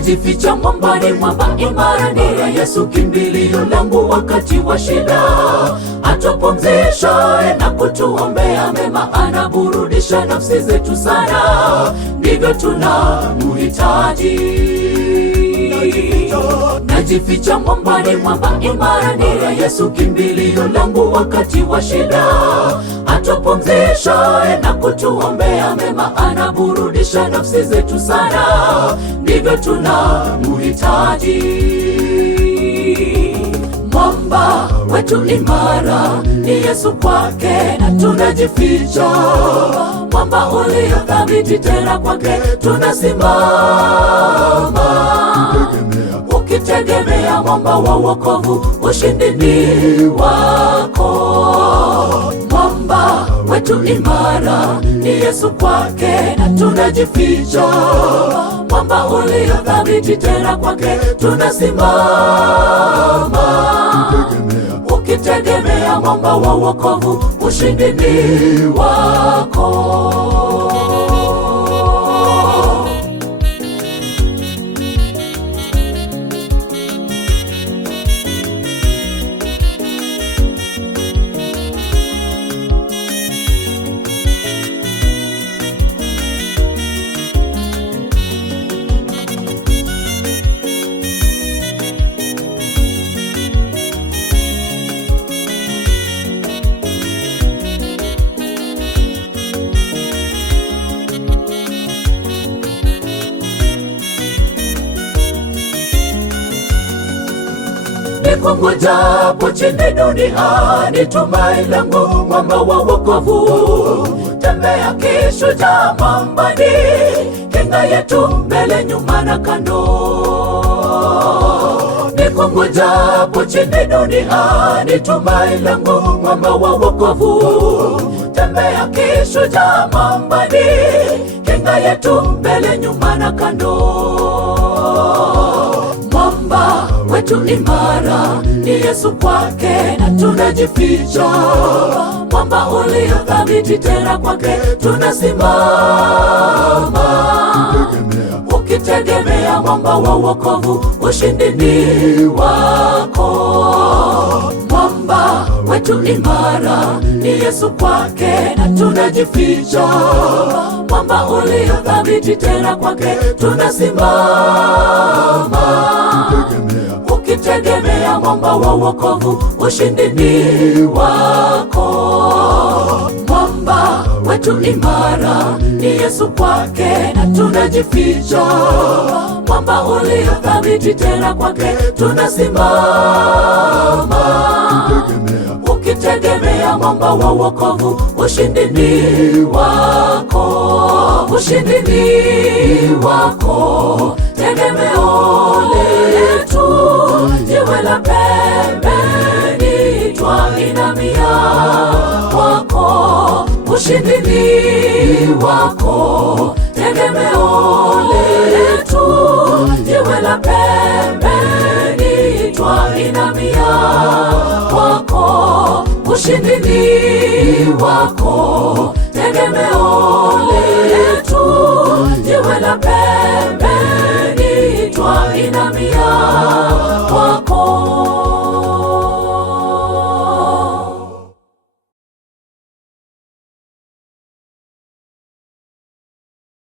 najificha mwambani, mwamba imara ni Yesu, kimbilio langu wakati wa shida. Atupumzisha na kutuombea mema, anaburudisha nafsi zetu sana, ndivyo tunamhitaji. Najificha mwambani, mwamba imara ni Yesu, kimbilio langu wakati wa shida. Atupumzisha na kutuombea mema, anaburudisha nafsi zetu sana, ndivyo tunamhitaji. Mwamba wetu imara ni Yesu, kwake na tunajificha. Mwamba ulio thabiti, tena kwake tunasimama. Ukitegemea mwamba wa wokovu, ushindi ni wako. Mwamba wetu imara ni Yesu, kwake na tunajificha. Mwamba ulio thabiti, tena kwake tunasimama. Ukitegemea mwamba wa wokovu, ushindi ni wako. Nikungojapo chini duniani, tumaini langu mwamba wa wokovu. Tembea kishujaa mwambani, kinga yetu mbele, nyuma na kando. Nikungojapo chini duniani, tumaini langu mwamba wa wokovu. Tembea kishujaa mwambani, kinga yetu mbele, nyuma na kando. Mwamba wetu imara ni Yesu, kwake na tunajificha. Mwamba ulio thabiti, tena kwake tunasimama. Ukitegemea mwamba wa wokovu, ushindi ni wako. Mwamba wetu imara ni Yesu, kwake na tunajificha. Mwamba ulio thabiti, tena kwake tunasimama. Ukitegemea mwamba wa wokovu, ushindi ni wako. Mwamba wetu imara ni Yesu, kwake na tunajificha. Mwamba ulio thabiti, tena kwake tunasimama. Ukitegemea mwamba wa wokovu, ushindi ni wako. Ushindi ni wako, tegemeo letu, jiwe la pembeni, twainamia kwako. Ushindi ni wako, tegemeo letu, jiwe la pembeni, twainamia kwako. Ushindi ni wako, tegemeo letu, jiwe la pembeni, twainamia